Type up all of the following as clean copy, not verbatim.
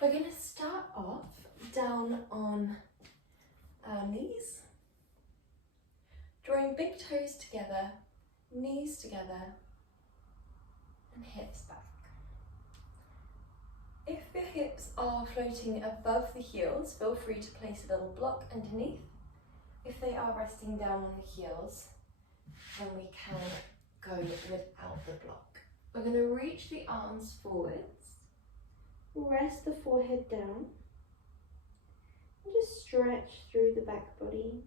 We're going to start off down on our knees, drawing big toes together, knees together, and hips back. If your hips are floating above the heels, feel free to place a little block underneath. If they are resting down on the heels, then we can go without the block. We're going to reach the arms forwards, rest the forehead down, and just stretch through the back body.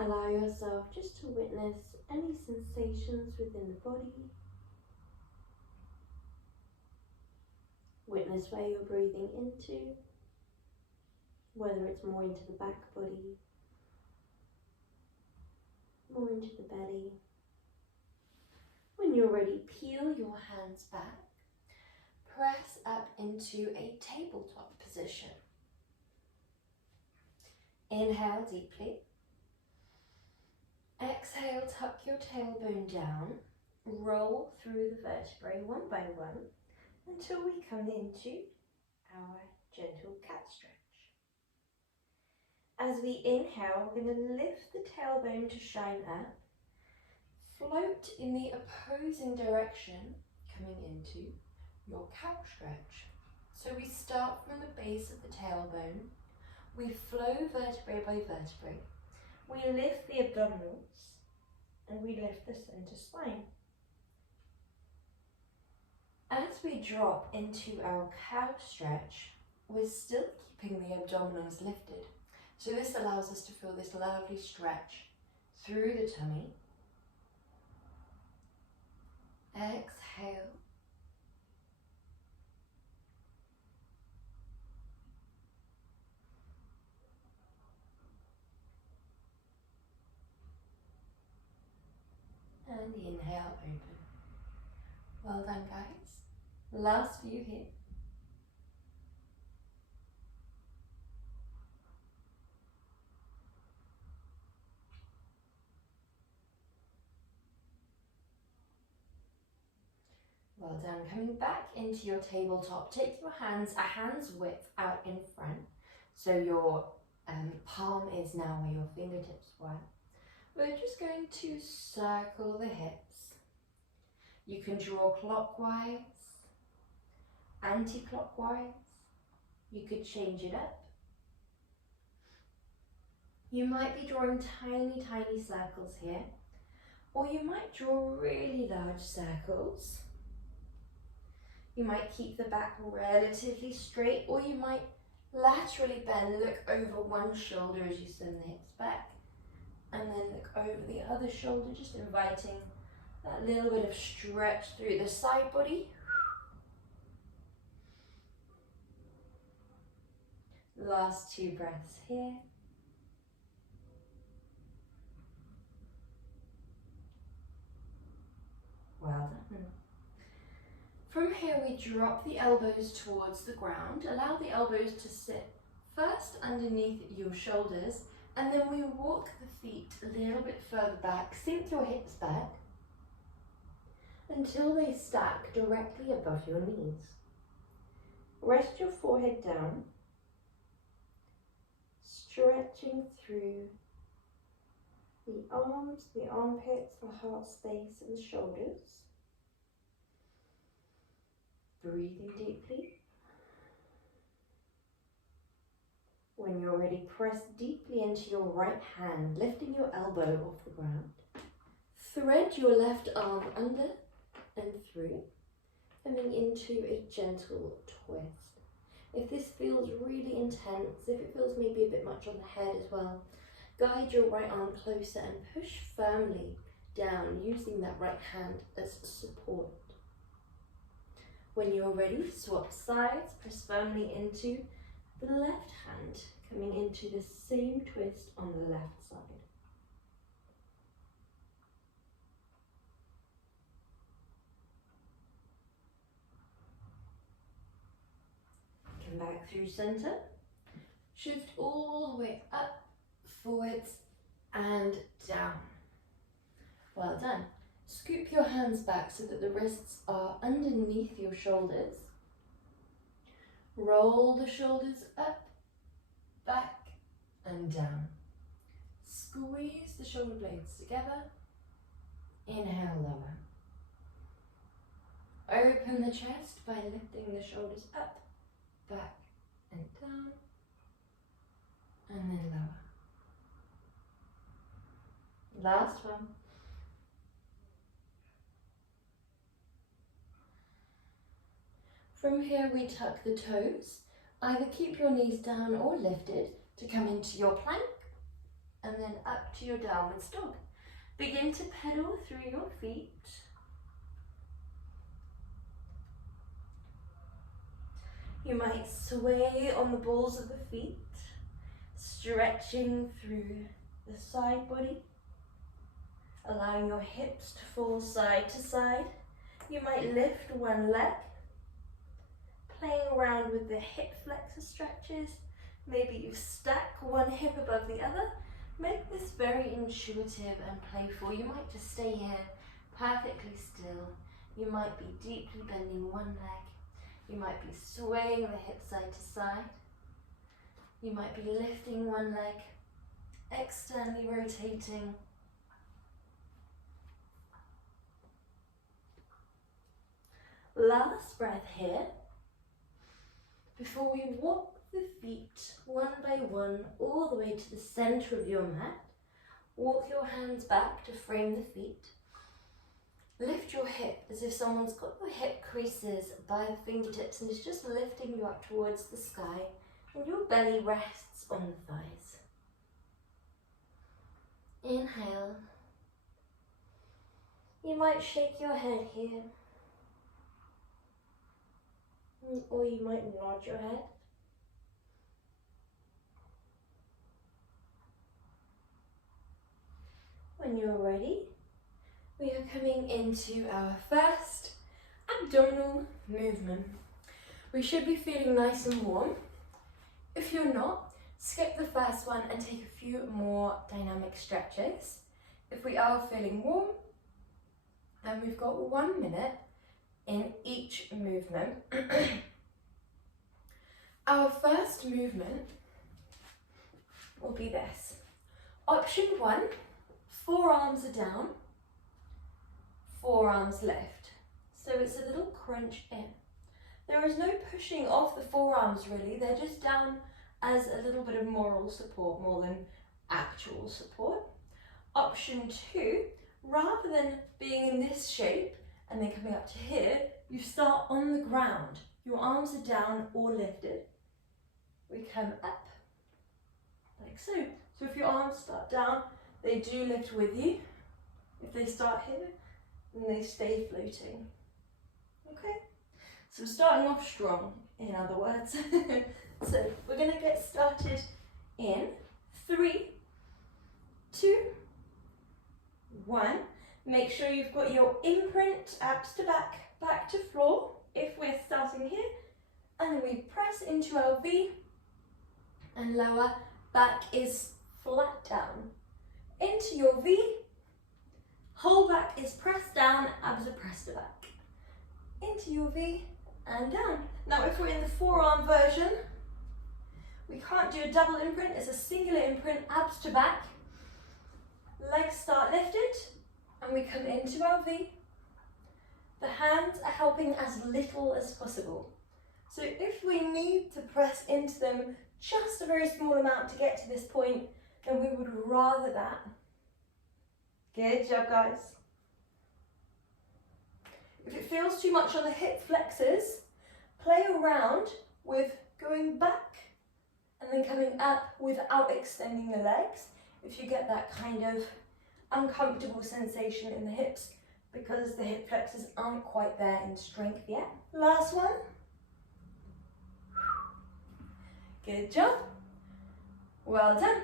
Allow yourself just to witness any sensations within the body. Witness where you're breathing into, whether it's more into the back body, more into the belly. When you're ready, peel your hands back. Press up into a tabletop position. Inhale deeply. Exhale, tuck your tailbone down. Roll through the vertebrae one by one until we come into our gentle cat stretch. As we inhale, we're going to lift the tailbone to shine up. Float in the opposing direction, coming into your cow stretch. So we start from the base of the tailbone. We flow vertebrae by vertebrae. We lift the abdominals and we lift the center spine. As we drop into our cow stretch, we're still keeping the abdominals lifted. So this allows us to feel this lovely stretch through the tummy. Exhale. And inhale, open. Well done, guys. Last few here. Well done. Coming back into your tabletop, take your hands a hand's width out in front. So your palm is now where your fingertips were. We're just going to circle the hips. You can draw clockwise, anti-clockwise. You could change it up. You might be drawing tiny, tiny circles here, or you might draw really large circles. You might keep the back relatively straight, or you might laterally bend, look over one shoulder as you send the hips back, and then look over the other shoulder, just inviting that little bit of stretch through the side body. Last 2 breaths here. Well done. From here we drop the elbows towards the ground. Allow the elbows to sit first underneath your shoulders, and then we walk the feet a little bit further back. Sink your hips back until they stack directly above your knees. Rest your forehead down, stretching through the arms, the armpits, the heart space and the shoulders. Breathing deeply. When you're ready, press deeply into your right hand, lifting your elbow off the ground. Thread your left arm under and through, coming into a gentle twist. If this feels really intense, if it feels maybe a bit much on the head as well, guide your right arm closer and push firmly down, using that right hand as support. When you're ready, swap sides, press firmly into the left hand, coming into the same twist on the left side. Come back through center. Shift all the way up, forwards and down. Well done. Scoop your hands back so that the wrists are underneath your shoulders. Roll the shoulders up, back and down. Squeeze the shoulder blades together. Inhale, lower. Open the chest by lifting the shoulders up, back and down, and then lower. Last one. From here we tuck the toes. Either keep your knees down or lifted to come into your plank, and then up to your downwards dog. Begin to pedal through your feet. You might sway on the balls of the feet, stretching through the side body, allowing your hips to fall side to side. You might lift one leg, playing around with the hip flexor stretches. Maybe you stack one hip above the other. Make this very intuitive and playful. You might just stay here perfectly still. You might be deeply bending one leg. You might be swaying the hip side to side. You might be lifting one leg, externally rotating. Last breath here. Before we walk the feet one by one all the way to the center of your mat, walk your hands back to frame the feet. Lift your hip as if someone's got your hip creases by the fingertips and is just lifting you up towards the sky, and your belly rests on the thighs. Inhale. You might shake your head here, or you might nod your head. When you're ready, we are coming into our first abdominal movement. We should be feeling nice and warm. If you're not, skip the first one and take a few more dynamic stretches. If we are feeling warm, then we've got 1 minute in each movement. Our first movement will be this. Option 1, forearms are down, forearms lift. So it's a little crunch in. There is no pushing off the forearms really, they're just down as a little bit of moral support more than actual support. Option 2, rather than being in this shape and then coming up to here, you start on the ground. Your arms are down or lifted. We come up like so. So if your arms start down, they do lift with you. If they start here, then they stay floating. Okay? So we're starting off strong, in other words. So we're going to get started in 3, 2, 1. Make sure you've got your imprint, abs to back, back to floor, if we're starting here. And then we press into our V and lower. Back is flat down. Into your V. Whole back is pressed down, abs are pressed to back. Into your V and down. Now if we're in the forearm version, we can't do a double imprint, it's a singular imprint, abs to back. Legs start lifted and we come into our V. The hands are helping as little as possible. So if we need to press into them just a very small amount to get to this point, then we would rather that. Good job, guys. If it feels too much on the hip flexors, play around with going back and then coming up without extending the legs. If you get that kind of uncomfortable sensation in the hips because the hip flexors aren't quite there in strength yet. Last one. Good job. Well done.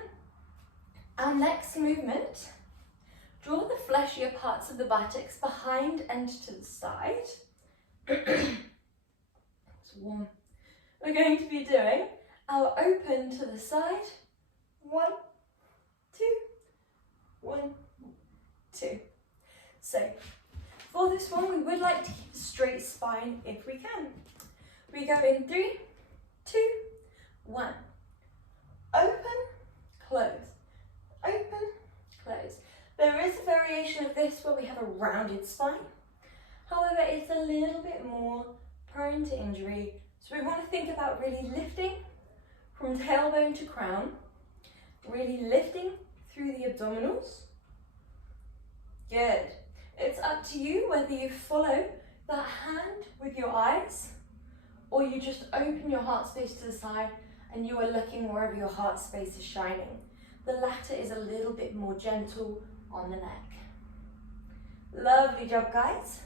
Our next movement, draw the fleshier parts of the buttocks behind and to the side. It's warm. We're going to be doing our open to the side. 1, 2, 1, 2. So for this one, we would like to keep a straight spine if we can. We go in 3, 2, 1. Open, close, open, close. There is a variation of this where we have a rounded spine. However, it's a little bit more prone to injury. So we want to think about really lifting from tailbone to crown, really lifting through the abdominals. Good. It's up to you whether you follow that hand with your eyes or you just open your heart space to the side and you are looking wherever your heart space is shining. The latter is a little bit more gentle on the neck. Lovely job, guys.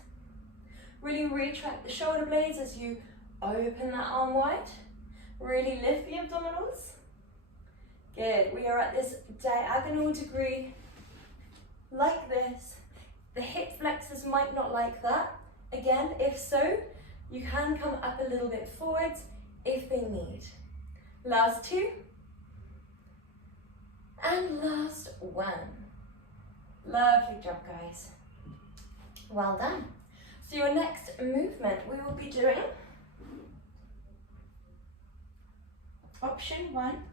Really retract the shoulder blades as you open that arm wide. Really lift the abdominals. Good. We are at this diagonal degree like this. The hip flexors might not like that. Again, if so, you can come up a little bit forwards if they need. Last 2. And last 1. Lovely job, guys. Well done. So your next movement, we will be doing option 1,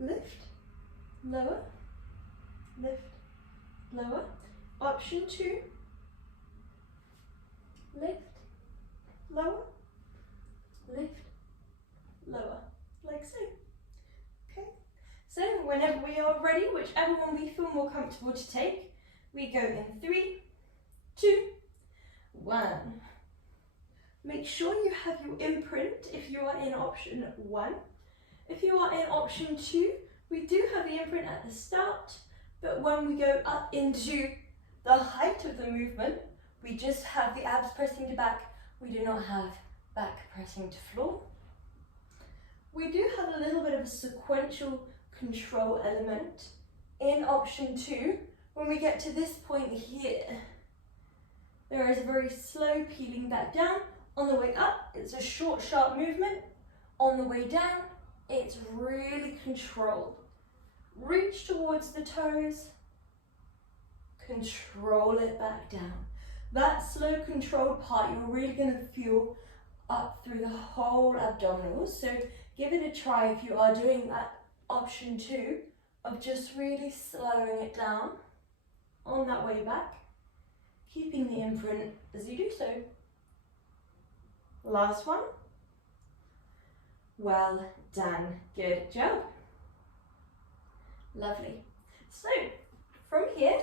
lift, lower, lift, lower. Option 2, lift, lower, lift, lower, like so. Okay, so whenever we are ready, whichever one we feel more comfortable to take, we go in 3, 2, 1. Make sure you have your imprint if you are in option 1. If you are in option 2, we do have the imprint at the start, but when we go up into the height of the movement, we just have the abs pressing to back. We do not have back pressing to floor. We do have a little bit of a sequential control element in option 2. When we get to this point here, there is a very slow peeling back down. On the way up, it's a short, sharp movement. On the way down, it's really controlled. Reach towards the toes, control it back down. That slow, controlled part, you're really going to feel up through the whole abdominals. So give it a try if you are doing that option 2 of just really slowing it down on that way back, keeping the imprint as you do so. Last one. Well done. Good job. Lovely. So from here,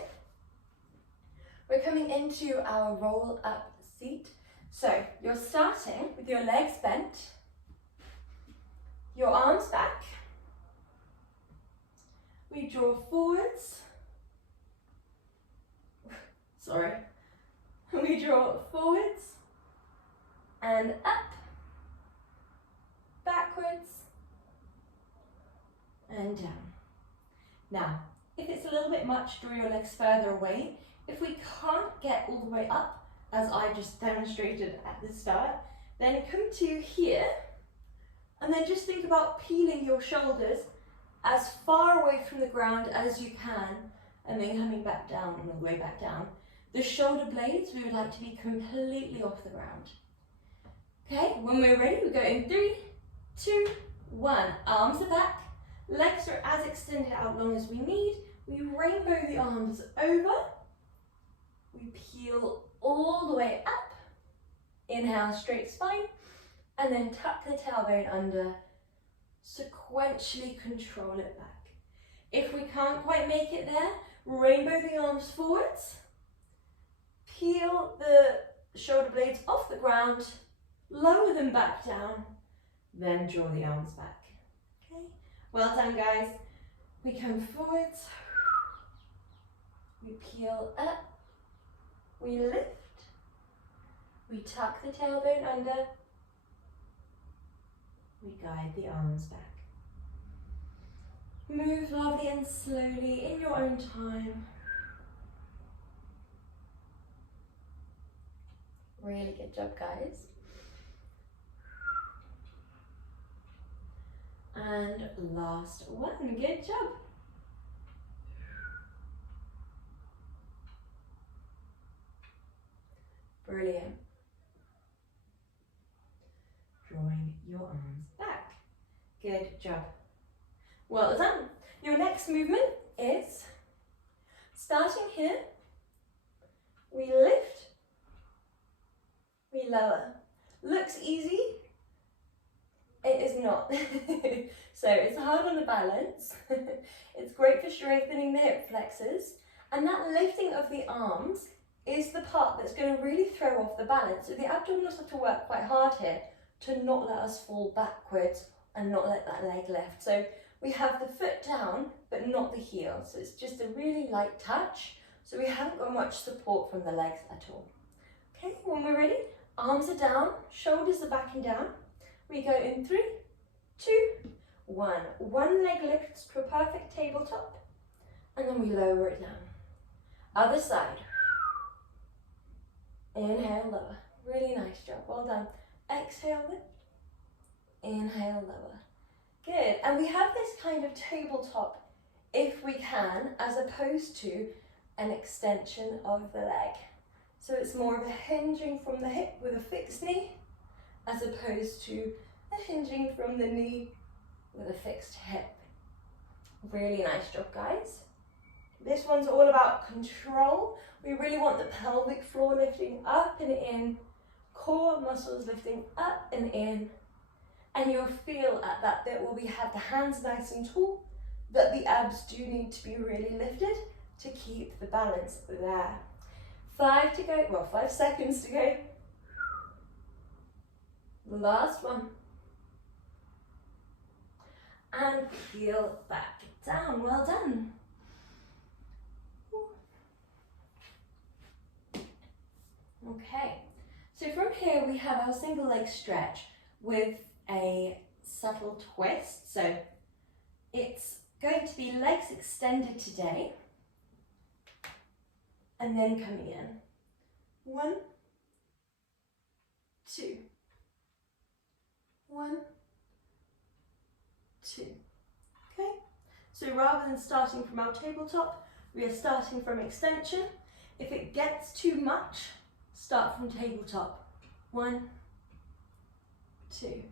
we're coming into our roll up seat. So you're starting with your legs bent, your arms back. We draw forwards. Sorry. We draw forwards and up, backwards and down. Now, if it's a little bit much, draw your legs further away. If we can't get all the way up, as I just demonstrated at the start, then come to here, and then just think about peeling your shoulders as far away from the ground as you can, and then coming back down on the way back down. The shoulder blades, we would like to be completely off the ground. Okay, when we're ready, we go in 3, 2, 1. Arms are back, legs are as extended out long as we need. We rainbow the arms over. We peel all the way up. Inhale, straight spine, and then tuck the tailbone under. Sequentially control it back. If we can't quite make it there, rainbow the arms forwards. Peel the shoulder blades off the ground, lower them back down, then draw the arms back. Okay, well done, guys. We come forwards, we peel up, we lift, we tuck the tailbone under, we guide the arms back. Move lovely and slowly in your own time. Really good job, guys. And last one, good job. Brilliant. Drawing your arms back. Good job. Well done. Your next movement is starting here. We lift, we lower. Looks easy. It is not. So it's hard on the balance. It's great for strengthening the hip flexors. And that lifting of the arms is the part that's going to really throw off the balance. So the abdominals have to work quite hard here to not let us fall backwards and not let that leg lift. So we have the foot down, but not the heel. So it's just a really light touch. So we haven't got much support from the legs at all. Okay, when we're ready, arms are down, shoulders are back and down. We go in 3, 2, 1. One leg lifts to a perfect tabletop, and then we lower it down. Other side. Inhale, lower. Really nice job, well done. Exhale, lift. Inhale, lower. Good, and we have this kind of tabletop, if we can, as opposed to an extension of the leg. So it's more of a hinging from the hip with a fixed knee, as opposed to a hinging from the knee with a fixed hip. Really nice job, guys. This one's all about control. We really want the pelvic floor lifting up and in, core muscles lifting up and in, and you'll feel at that bit where we have the hands nice and tall that the abs do need to be really lifted to keep the balance there. 5 to go, well, 5 seconds to go. The last one. And heel back down, well done. Okay, so from here we have our single leg stretch with a subtle twist. So it's going to be legs extended today and then coming in. 1, 2, 1, 2. Okay, so rather than starting from our tabletop, we are starting from extension. If it gets too much, start from tabletop. 1, 2,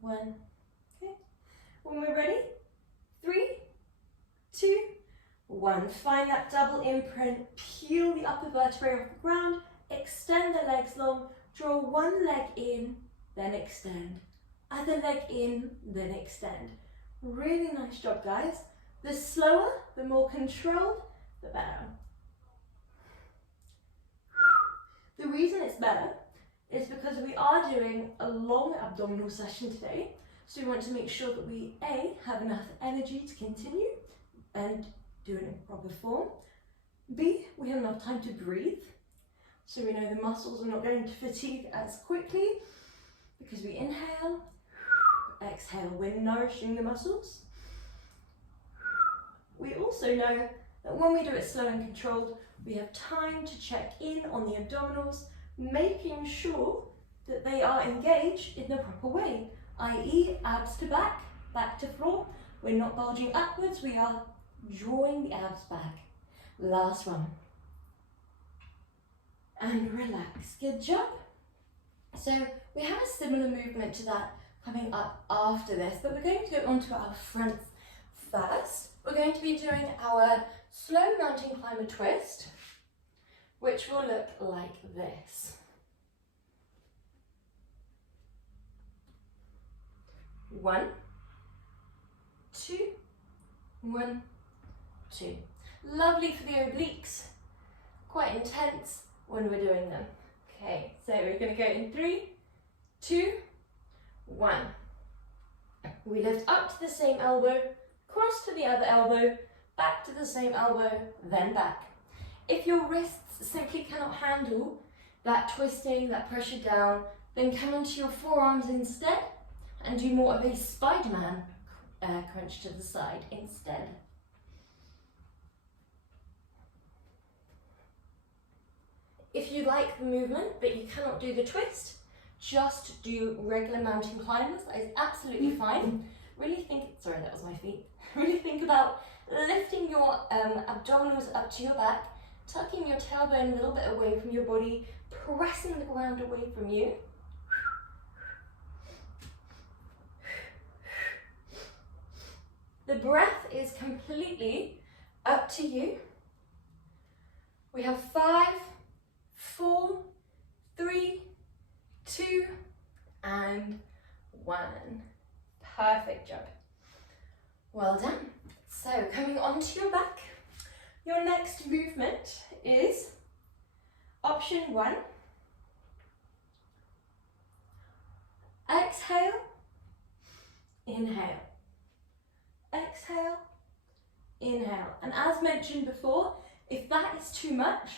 1. Okay, when we're ready, 3, 2, 1. Find that double imprint, peel the upper vertebrae off the ground, extend the legs long, draw one leg in, then extend. Other leg in, then extend. Really nice job, guys. The slower, the more controlled, the better. The reason it's better is because we are doing a long abdominal session today, so we want to make sure that we A, have enough energy to continue and do it in proper form. B, we have enough time to breathe, so we know the muscles are not going to fatigue as quickly because we inhale, exhale, we're nourishing the muscles. We also know that when we do it slow and controlled, we have time to check in on the abdominals, making sure that they are engaged in the proper way, i.e. abs to back, back to floor. We're not bulging upwards, we are drawing the abs back. Last one. And relax, good job. So we have a similar movement to that coming up after this, but we're going to go onto our fronts first. We're going to be doing our slow mountain climber twist, which will look like this. 1, 2, 1, 2. Lovely for the obliques, quite intense when we're doing them. Okay, so we're going to go in 3, 2, 1. We lift up to the same elbow, cross to the other elbow, back to the same elbow, then back. If your wrists simply cannot handle that twisting, that pressure down, then come onto your forearms instead and do more of a Spider-Man crunch to the side instead. If you like the movement but you cannot do the twist, just do regular mountain climbers. That is absolutely fine. Really think, sorry, that was my feet. Really think about lifting your abdominals up to your back, tucking your tailbone a little bit away from your body, pressing the ground away from you. The breath is completely up to you. We have 5, 4, 3, 2, and 1. Perfect job. Well done. So coming onto your back, your next movement is option 1. Exhale, inhale. Exhale, inhale. And as mentioned before, if that is too much,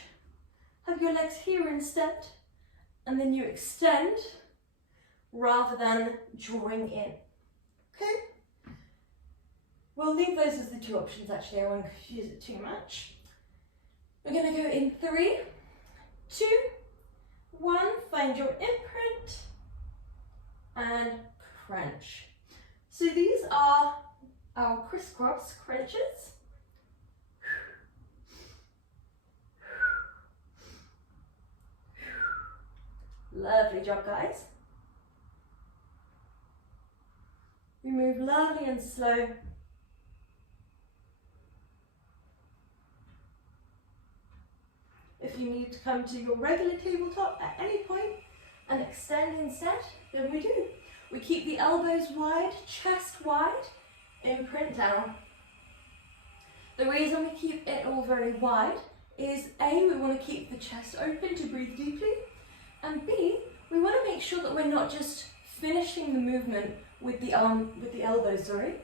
have your legs here instead, and then you extend rather than drawing in. Okay? We'll leave those as the 2 options actually, I won't confuse it too much. We're going to go in 3, 2, 1, find your imprint, and crunch. So these are our crisscross crunches. Lovely job, guys. We move lovely and slow. If you need to come to your regular tabletop at any point and extend instead, then we do. We keep the elbows wide, chest wide, imprint down. The reason we keep it all very wide is A, we want to keep the chest open to breathe deeply, and B, we want to make sure that we're not just finishing the movement with the elbow, sorry.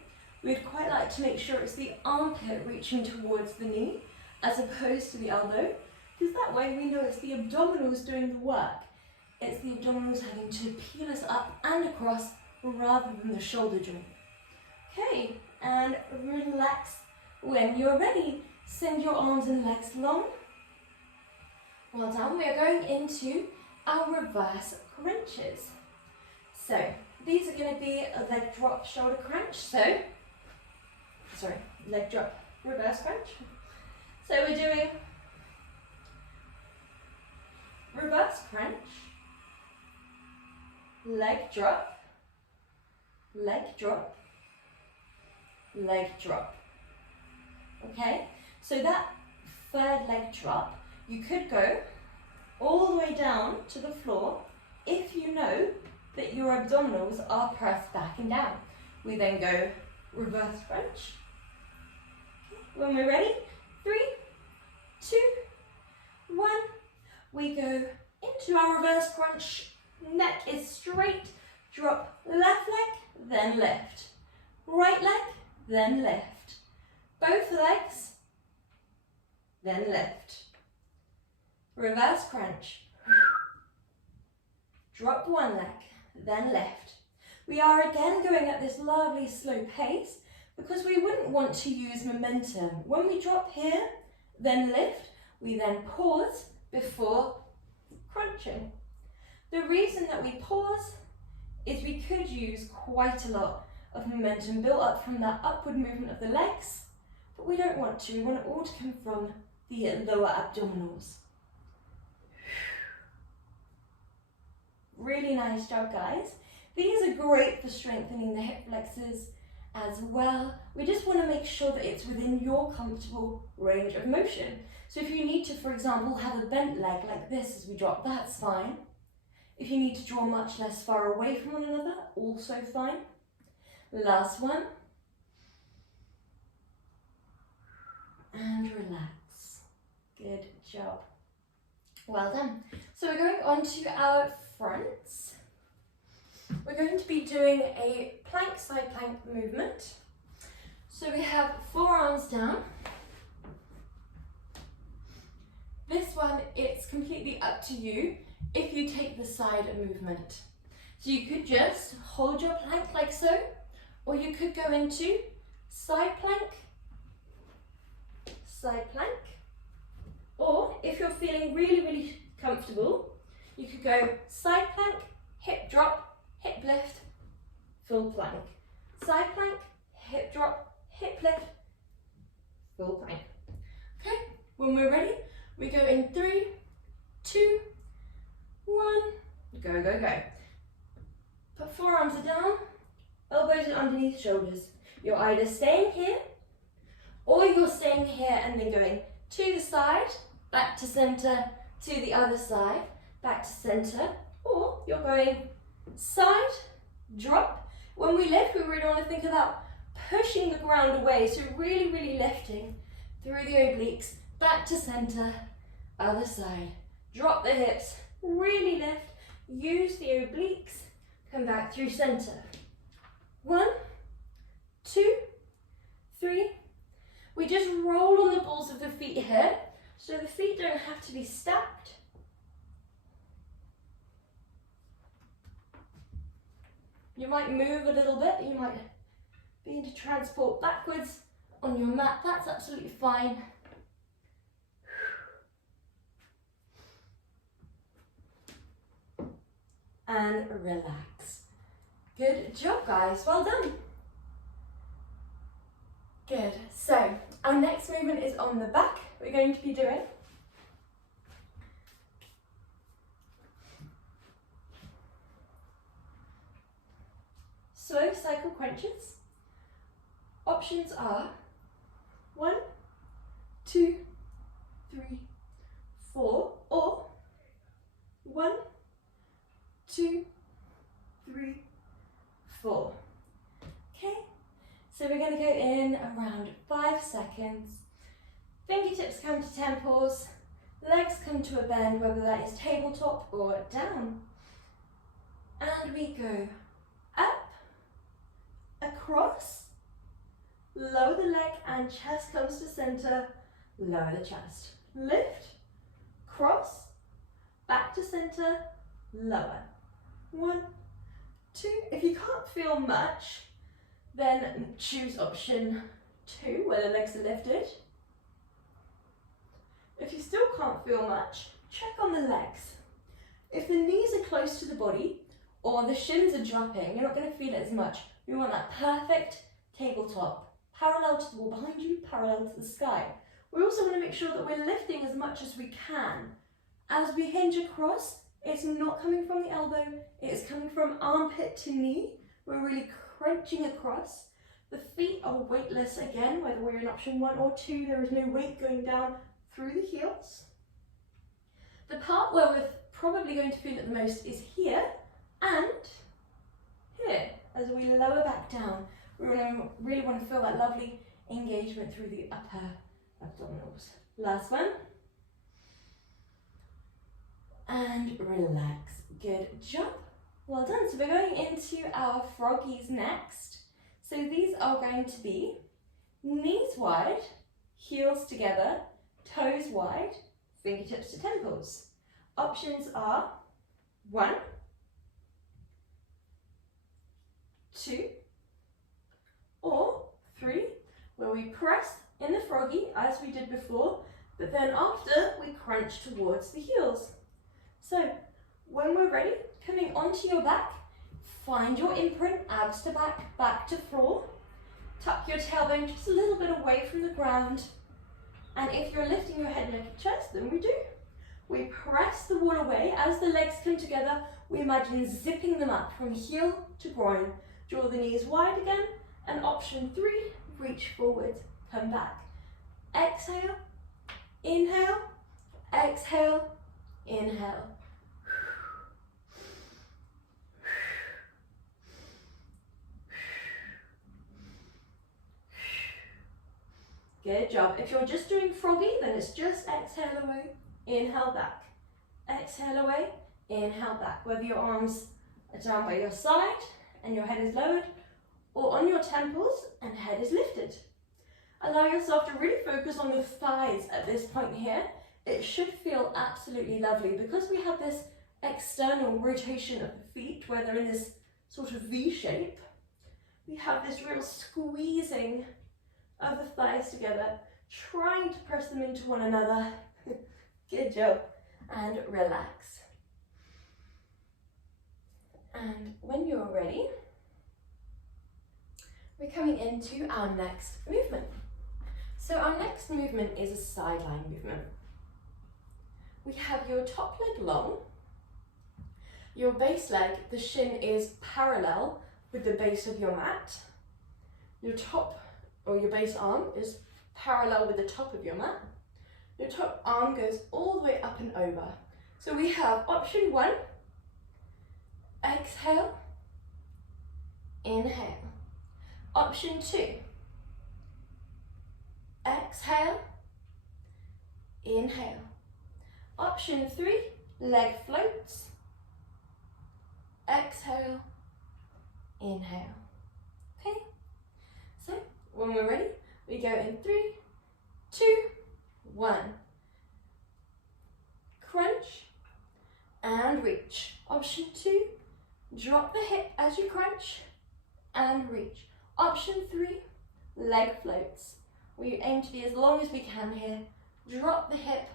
We'd quite like to make sure it's the armpit reaching towards the knee as opposed to the elbow, because that way we know it's the abdominals doing the work. It's the abdominals having to peel us up and across rather than the shoulder joint. Okay, and relax. When you're ready, send your arms and legs long. Well done. We are going into our reverse crunches. So these are going to be a leg drop shoulder crunch. So, sorry, leg drop reverse crunch. So we're doing reverse crunch, leg drop, leg drop, leg drop. Okay, so that third leg drop, you could go all the way down to the floor if you know that your abdominals are pressed back and down. We then go reverse crunch. When we're ready, 3, 2, 1, we go into our reverse crunch. Neck is straight, drop left leg, then lift. Right leg, then lift. Both legs, then lift. Reverse crunch. Drop one leg, then lift. We are again going at this lovely slow pace because we wouldn't want to use momentum. When we drop here, then lift, we then pause before crunching. The reason that we pause is we could use quite a lot of momentum built up from that upward movement of the legs, but we don't want to. We want it all to come from the lower abdominals. Really nice job, guys. These are great for strengthening the hip flexors as well. We just want to make sure that it's within your comfortable range of motion. So if you need to, for example, have a bent leg like this as we drop, that's fine. If you need to draw much less far away from one another, also fine. Last one. And relax. Good job. Well done. So we're going on to our fronts. We're going to be doing a plank, side plank movement. So we have forearms down. This one, it's completely up to you if you take the side movement. So you could just hold your plank like so, or you could go into side plank, or if you're feeling really, really comfortable, you could go side plank, hip drop, hip lift, full plank. Side plank, hip drop, hip lift, full plank. Okay, when we're ready, we go in 3, 2, 1, go, go, go. Put forearms are down, elbows are underneath shoulders. You're either staying here, or you're staying here and then going to the side, back to center, to the other side, back to center, or you're going side, drop. When we lift, we really want to think about pushing the ground away, so really, really lifting through the obliques, back to center, other side. Drop the hips, really lift, use the obliques, come back through center. 1, 2, 3. We just roll on the balls of the feet here, so the feet don't have to be stacked. You might move a little bit, you might begin to transport backwards on your mat, that's absolutely fine. And relax. Good job, guys, well done. Good, so our next movement is on the back. We're going to be doing slow cycle crunches. Options are 1, 2, 3, 4, or 1, 2, 3, 4. Okay, so we're going to go in around 5 seconds. Fingertips come to temples, legs come to a bend, whether that is tabletop or down. And we go up, across, lower the leg and chest comes to center, lower the chest. Lift, cross, back to center, lower. 1, 2. If you can't feel much, then choose option 2, where the legs are lifted. If you still can't feel much, check on the legs. If the knees are close to the body or the shins are dropping, you're not going to feel it as much. We want that perfect tabletop, parallel to the wall behind you, parallel to the sky. We also want to make sure that we're lifting as much as we can. As we hinge across, it's not coming from the elbow, it is coming from armpit to knee. We're really crunching across. The feet are weightless again, whether we're in option 1 or 2, there is no weight going down through the heels. The part where we're probably going to feel it the most is here and here. As we lower back down, we really want to feel that lovely engagement through the upper abdominals. Last one. And relax. Good job. Well done. So we're going into our froggies next. So these are going to be knees wide, heels together, toes wide, fingertips to temples. Options are 1, 2, or 3, where we press in the froggy as we did before, but then after we crunch towards the heels. So when we're ready, coming onto your back, find your imprint, abs to back, back to floor. Tuck your tailbone just a little bit away from the ground. And if you're lifting your head, neck, and chest, then we do. We press the wall away. As the legs come together, we imagine zipping them up from heel to groin. Draw the knees wide again. And option 3, reach forward, come back. Exhale, inhale, exhale, inhale. Good job. If you're just doing froggy, then it's just exhale away, inhale back. Exhale away, inhale back. Whether your arms are down by your side and your head is lowered, or on your temples and head is lifted. Allow yourself to really focus on the thighs at this point here. It should feel absolutely lovely because we have this external rotation of the feet where they're in this sort of V shape. We have this real squeezing of the thighs together, trying to press them into one another. Good job. And relax. And when you're ready, we're coming into our next movement. So our next movement is a sideline movement. We have your top leg long, your base leg, the shin is parallel with the base of your mat. Your top or your base arm is parallel with the top of your mat. Your top arm goes all the way up and over. So we have option 1, exhale, inhale. Option 2, exhale, inhale. Option 3, leg floats, exhale, inhale. Okay, so when we're ready, we go in 3, 2, 1. Crunch and reach. Option 2, drop the hip as you crunch and reach. Option 3, leg floats. We aim to be as long as we can here. Drop the hip,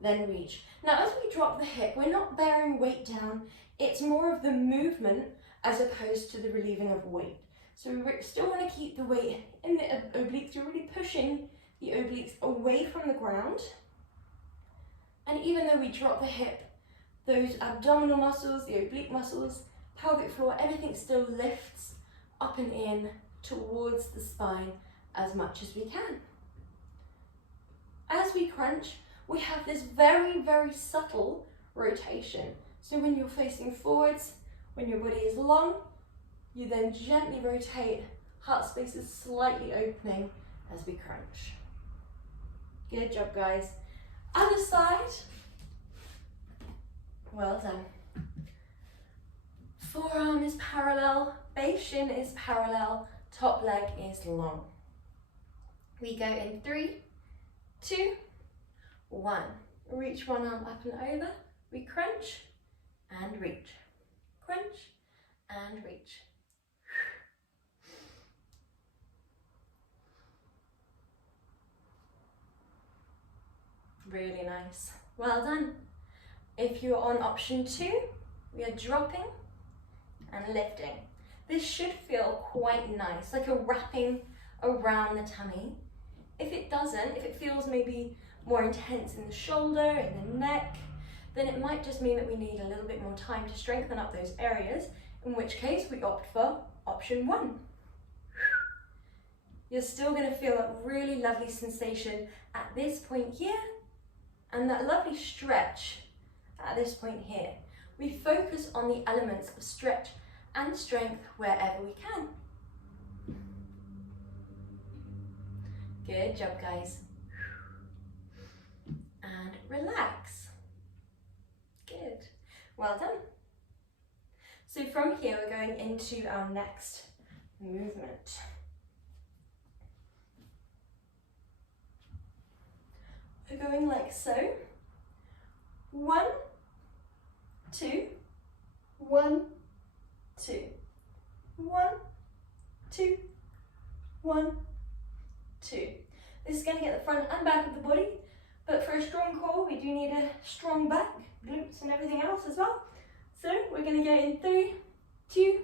then reach. Now as we drop the hip, we're not bearing weight down. It's more of the movement as opposed to the relieving of weight. So we still want to keep the weight in the obliques. You're really pushing the obliques away from the ground. And even though we drop the hip, those abdominal muscles, the oblique muscles, pelvic floor, everything still lifts up and in towards the spine as much as we can. As we crunch, we have this very, very subtle rotation. So when you're facing forwards, when your body is long, you then gently rotate, heart space is slightly opening as we crunch. Good job, guys. Other side. Well done. Forearm is parallel, base shin is parallel, top leg is long. We go in 3, 2, 1. Reach one arm up and over. We crunch and reach. Crunch and reach. Really nice. Well done. If you're on option 2, we are dropping and lifting. This should feel quite nice, like a wrapping around the tummy. If it doesn't, if it feels maybe more intense in the shoulder, in the neck, then it might just mean that we need a little bit more time to strengthen up those areas, in which case we opt for option 1. You're still going to feel that really lovely sensation at this point here, and that lovely stretch at this point here. We focus on the elements of stretch and strength wherever we can. Good job, guys. And relax. Good. Well done. So from here, we're going into our next movement. We're going like so. 1, 2, 1, 2, 1, 2, 1, 2. This is going to get the front and back of the body, but for a strong core, we do need a strong back, glutes and everything else as well. So we're going to go in 3, 2,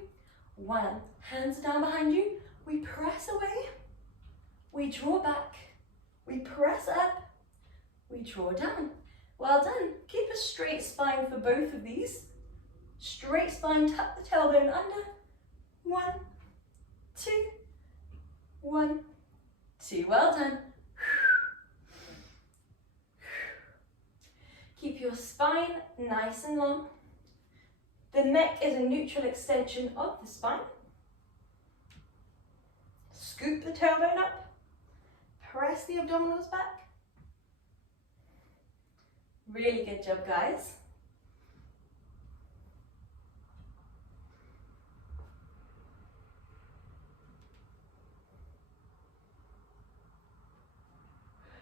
1. Hands down behind you. We press away. We draw back. We press up. We draw down. Well done. Keep a straight spine for both of these. Straight spine, tuck the tailbone under. 1, 2, 1, 2. Well done. Keep your spine nice and long. The neck is a neutral extension of the spine. Scoop the tailbone up. Press the abdominals back. Really good job, guys.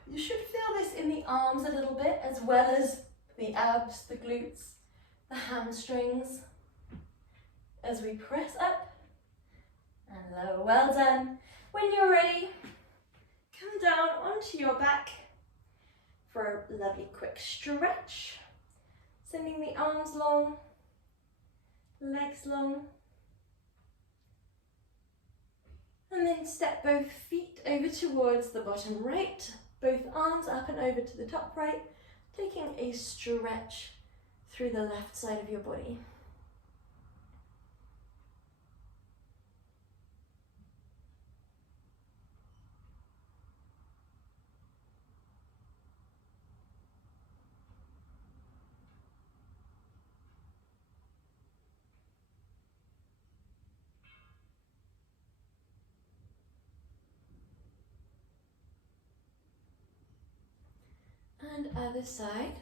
You should feel this in the arms a little bit, as well as the abs, the glutes, the hamstrings, as we press up and lower. Well done. When you're ready, come down onto your back for a lovely quick stretch. Sending the arms long, legs long. And then step both feet over towards the bottom right, both arms up and over to the top right, taking a stretch through the left side of your body. And other side.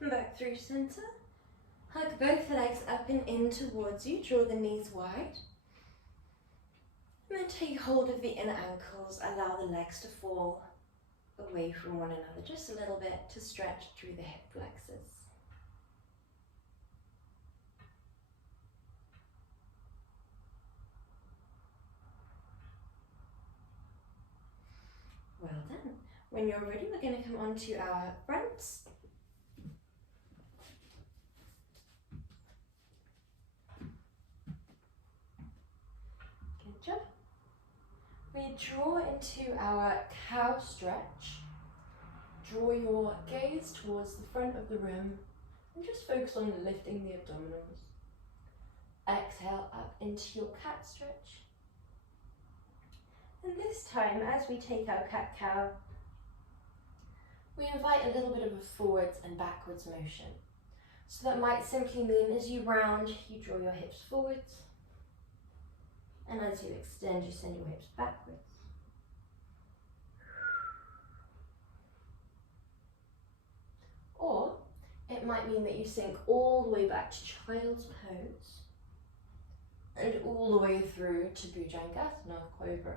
Come back through center. Hug both legs up and in towards you. Draw the knees wide. And then take hold of the inner ankles. Allow the legs to fall away from one another just a little bit to stretch through the hip flexors. Well done. When you're ready, we're going to come onto our fronts. Good job. We draw into our cow stretch. Draw your gaze towards the front of the room and just focus on lifting the abdominals. Exhale up into your cat stretch. And this time, as we take our cat-cow, we invite a little bit of a forwards and backwards motion. So that might simply mean as you round, you draw your hips forwards. And as you extend, you send your hips backwards. Or it might mean that you sink all the way back to child's pose and all the way through to Bhujangasana, Cobra.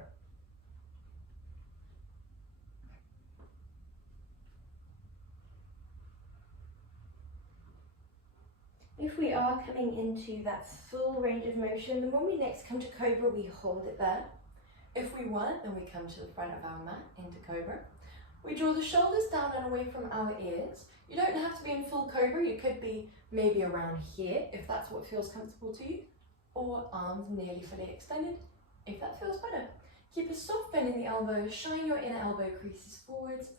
If we are coming into that full range of motion, then when we next come to Cobra, we hold it there. If we weren't, then we come to the front of our mat into Cobra. We draw the shoulders down and away from our ears. You don't have to be in full Cobra, you could be maybe around here if that's what feels comfortable to you, or arms nearly fully extended if that feels better. Keep a soft bend in the elbows, shine your inner elbow creases forwards,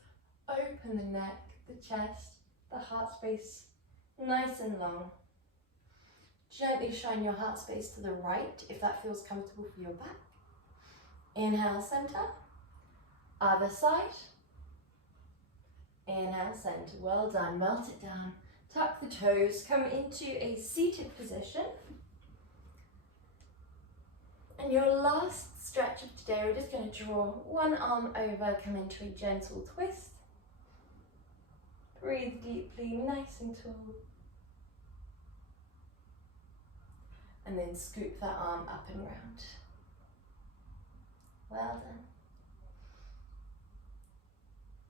open the neck, the chest, the heart space, nice and long. Gently shine your heart space to the right if that feels comfortable for your back. Inhale, center. Other side. Inhale, center. Well done. Melt it down. Tuck the toes. Come into a seated position. And your last stretch of today, we're just going to draw one arm over, come into a gentle twist. Breathe deeply, nice and tall. And then scoop that arm up and round. Well done.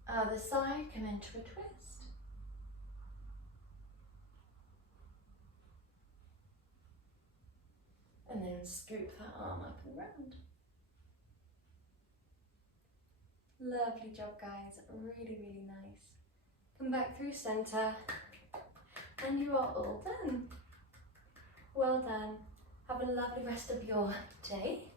Other side, come into a twist. And then scoop that arm up and round. Lovely job, guys. Really, really nice. Come back through center. And you are all done. Well done. Have a lovely rest of your day.